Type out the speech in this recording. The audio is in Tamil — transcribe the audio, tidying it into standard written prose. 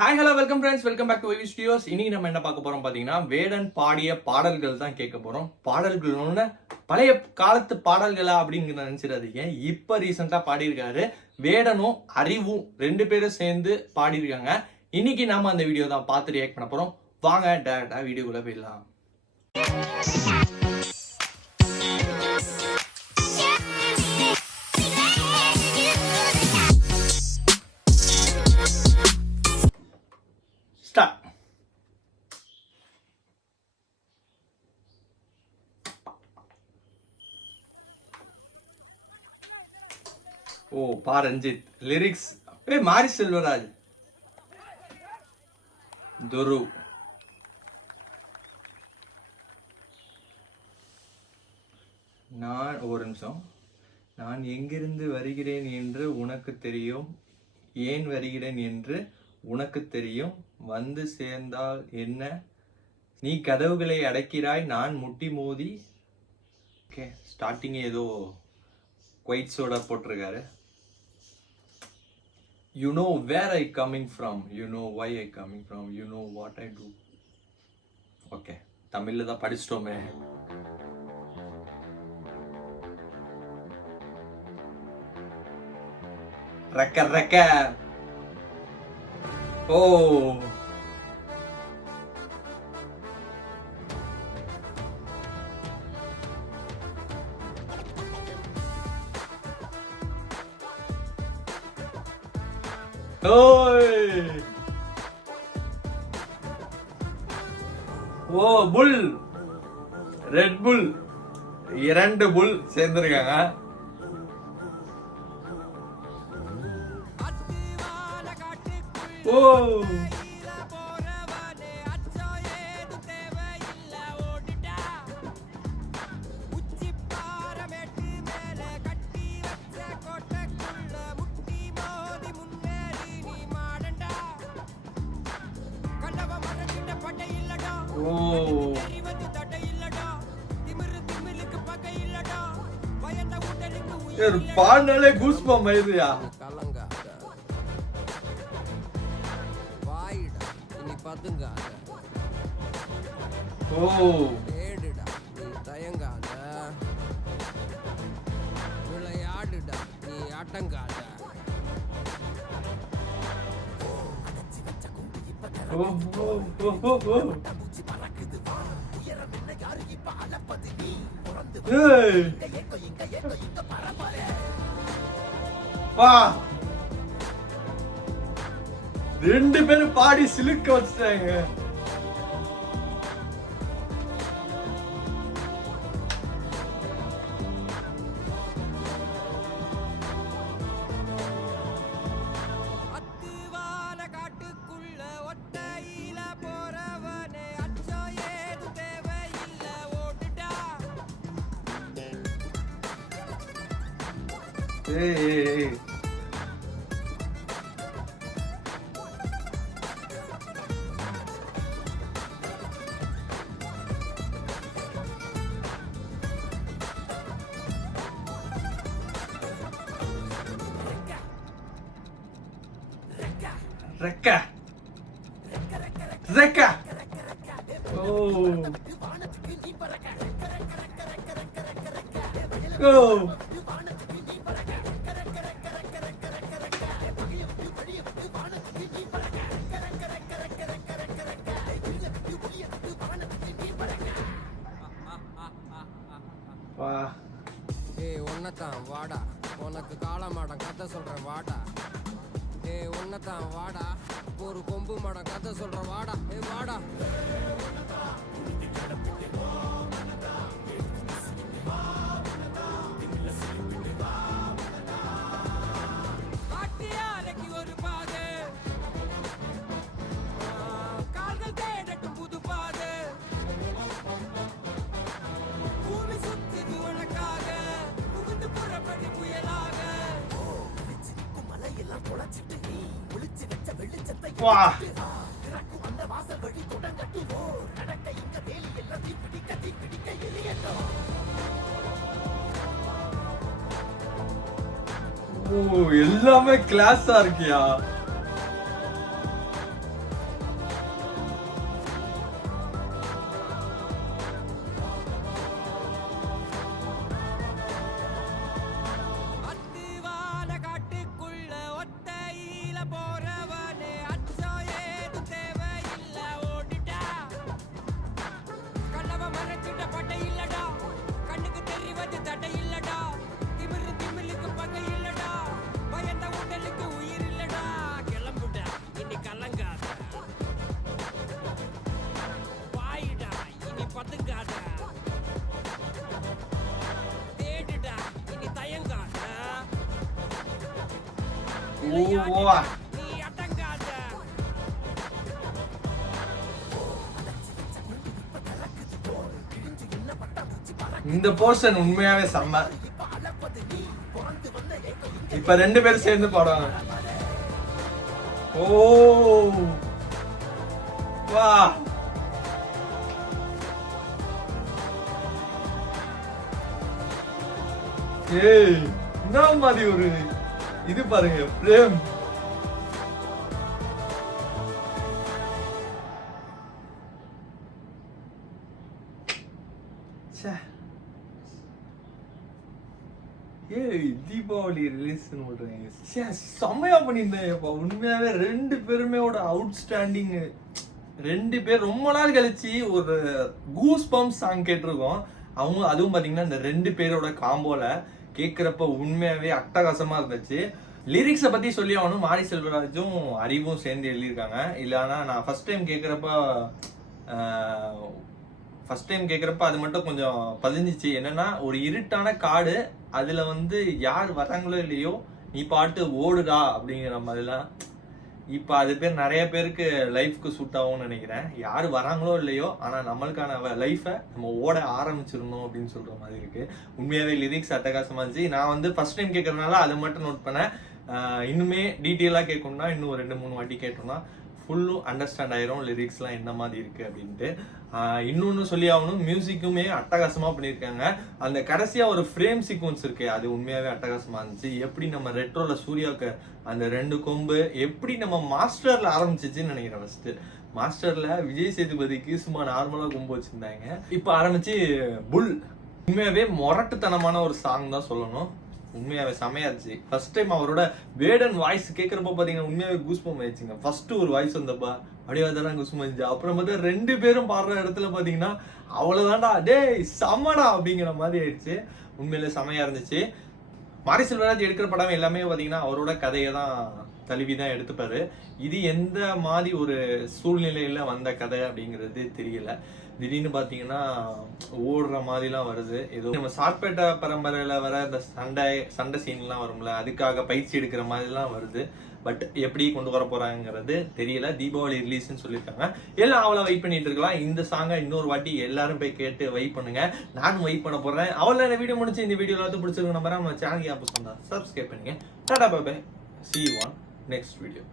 Hi hello welcome friends, welcome back to Vyvi Studios. இன்னைக்கு நம்ம என்ன பார்க்க போறோம் பார்த்தீங்கன்னா, வேடன் பாடிய பாடல்கள் தான் கேட்க போறோம். பாடல்கள் பழைய காலத்து பாடல்களா அப்படின்னு நினைச்சிடாதீங்க. இப்போ ரீசெண்டாக பாடியிருக்காரு. வேடனும் அறிவும் ரெண்டு பேரும் சேர்ந்து பாடியிருக்காங்க. இன்னைக்கு நாம அந்த வீடியோ தான் பார்த்து ரியாக்ட் பண்ண போறோம். வாங்க டேரக்டா வீடியோக்குள்ள போயிடலாம். ஓ பா ரஞ்சித் லிரிக்ஸ் மாரி செல்வராஜ், துரு. ஒரு நிமிஷம். நான் எங்கிருந்து வருகிறேன் என்று உனக்கு தெரியும், ஏன் வருகிறேன் என்று உனக்கு தெரியும், வந்து சேர்ந்தால் என்ன, நீ கதவுகளை அடைக்கிறாய், நான் முட்டி மோதி. ஓகே, ஸ்டார்டிங் ஏதோ குவைட்ஸோட போட்டிருக்காரு. You know where I coming from, you know why I coming from, you know what I do. Okay, தமிழ்ல தான் படிச்சிட்டோமே. ரெக்க ரெக்க. ஓ ஓ புல், ரெட் புல், இரண்டு புல் சேர்ந்திருக்காங்க. ஓ பாடினாலே கூஸ் பம்ப் ஆயிடுயா. ஓ தயங்காத, விளையாடுடா நீ ஆட்டங்காத. ரெண்டு பேரும் பாடி சிலுக்க வச்சுட்டாங்க. ரெக்க ரெக்க. ஓ ஓ உன்னதான் வாடா, உனக்கு காளமாடம் கதை சொல்றேன் வாடா. உன்னதான் வாடா, ஒரு கொம்பு மாடம் கதை சொல்ற வாடா. வாடா ஒரு பாது, கால்கள் தேடட்டும் புது பாது, பூமி சுத்துது உனக்காக, புகுந்து புறப்படி புயலாக, மலையெல்லாம் தொலைச்சிட்டு நீ ஒளிச்சு வச்ச வெளிச்சத்தை அந்த வாசல் வழி தொடங்கட்டுவோ, நடக்க இந்த வேலி எல்லாம் தீப்பிடிக்க எரியட்டும். எல்லாமே கிளாஸா இருக்கியா. ஓ இந்த போர்ஷன் உண்மையாவே செம்ம. இப்ப 2 பேரும் சேர்ந்து பாடுவாங்க. ஓ வா ஏய் என்ன மாதிரி ஒரு இது பாருங்க பிரேம். ஏய் தீபாவளி ரிலீஸ் பண்றீங்க, செம்மையா பண்ணியிருந்தேன். உண்மையாவே 2 பேருமே அவுட்ஸ்டாண்டிங். 2 பேர் ரொம்ப நாள் கழிச்சு ஒரு கூஸ் பம்ப் சாங் கேட்டிருக்கோம். அவங்க அதுவும் பாத்தீங்கன்னா இந்த 2 பேரோட காம்போல கேட்கிறப்ப உண்மையாவே அட்டகாசமா இருந்துச்சு. லிரிக்ஸை பத்தி சொல்லி ஆகணும். மாரி செல்வராஜும் அறிவும் சேர்ந்து எழுதியிருக்காங்க. இல்லைன்னா நான் ஃபர்ஸ்ட் டைம் கேட்குறப்ப அது மட்டும் கொஞ்சம் பதிஞ்சிச்சு. என்னன்னா ஒரு இருட்டான காடு, அதுல யார் வராங்களோ இல்லையோ நீ பாட்டு ஓடுடா அப்படிங்கிற மாதிரிலாம். இப்போ அது பேர் நிறைய பேருக்கு லைஃப்க்கு சூட் ஆகும்னு நினைக்கிறேன். யார் வராங்களோ இல்லையோ ஆனால் நம்மளுக்கான லைஃப்பை நம்ம ஓட ஆரம்பிச்சிடணும் அப்படின்னு சொல்ற மாதிரி இருக்கு. உண்மையாவே லிரிக்ஸ் அட்டகாசமா இருந்துச்சு. நான் ஃபர்ஸ்ட் டைம் கேட்கறதுனால அதை மட்டும் நோட் பண்ணேன். இன்னுமே டீட்டெயிலாக கேட்கணும்னா இன்னும் 2-3 வாட்டி கேட்டோம்னா ஃபுல்லும் அண்டர்ஸ்டாண்ட் ஆயிரும் லிரிக்ஸ்லாம் என்ன மாதிரி இருக்கு அப்படின்ட்டு. இன்னொன்று சொல்லி ஆகணும், மியூசிக்குமே அட்டகாசமா பண்ணியிருக்காங்க. அந்த கடைசியா ஒரு ஃப்ரேம் சீக்வன்ஸ் இருக்கு, அது உண்மையாவே அட்டகாசமா இருந்துச்சு. எப்படி நம்ம ரெட்ரோல சூர்யாவுக்கு அந்த 2 கொம்பு எப்படி நம்ம மாஸ்டர்ல ஆரம்பிச்சிச்சுன்னு நினைக்கிறேன். ஃபர்ஸ்ட் மாஸ்டர்ல விஜய் சேதுபதிக்கு சும்மா நார்மலா கொம்பு வச்சிருந்தாங்க. இப்போ ஆரம்பிச்சு புல். உண்மையாவே மொரட்டுத்தனமான ஒரு சாங் தான் சொல்லணும். உண்மையாவே செமையா இருந்துச்சு. ஃபர்ஸ்ட் டைம் அவரோட வேடன் வாய்ஸ் கேட்கறப்ப பாத்தீங்கன்னா உண்மையாவே கூஸ்பம் ஆயிடுச்சுங்க. ஃபர்ஸ்ட் ஒரு வாய்ஸ் வந்தப்பா அப்படியே தான் கூஸ்பம் ஆயிடுச்சு. அப்புறம் பார்த்தா 2 பேரும் பாடுற இடத்துல பாத்தீங்கன்னா அவ்வளவுதான்டா டேய் சமடா அப்படிங்கிற மாதிரி ஆயிடுச்சு. உண்மையிலே செமையா இருந்துச்சு. மாரி செல்வராஜ் எடுக்கிற படம் எல்லாமே பாத்தீங்கன்னா அவரோட கதையை தான் தழுவிதான் எடுத்துப்பாரு. இது எந்த மாதிரி ஒரு சூழ்நிலையில வந்த கதை அப்படிங்கிறது தெரியல. திடீர்னு பாத்தீங்கன்னா ஓடுற மாதிரிலாம் வருது. ஏதோ நம்ம சார்பேட்டா பரம்பரையில வர இந்த சண்டை சீன்லாம் வரும்ல, அதுக்காக பயிற்சி எடுக்கிற மாதிரிலாம் வருது. பட் எப்படி கொண்டு வர போறாங்கிறது தெரியல. தீபாவளி ரிலீஸ்ன்னு சொல்லியிருக்காங்க. எல்லாம் அவ்வளோ வெயிட் பண்ணிட்டு இருக்கலாம். இந்த சாங்கை இன்னொரு வாட்டி எல்லாரும் போய் கேட்டு வெயிட் பண்ணுங்க. நானும் வெயிட் பண்ண போறேன். அவ்வளோ இந்த வீடியோ முடிச்சு. இந்த வீடியோ எல்லாத்தையும் பிடிச்சிருக்கு நம்ம சேனலுக்கு சப்ஸ்கிரைப் பண்ணுங்க. Tata bye bye. See you on next video.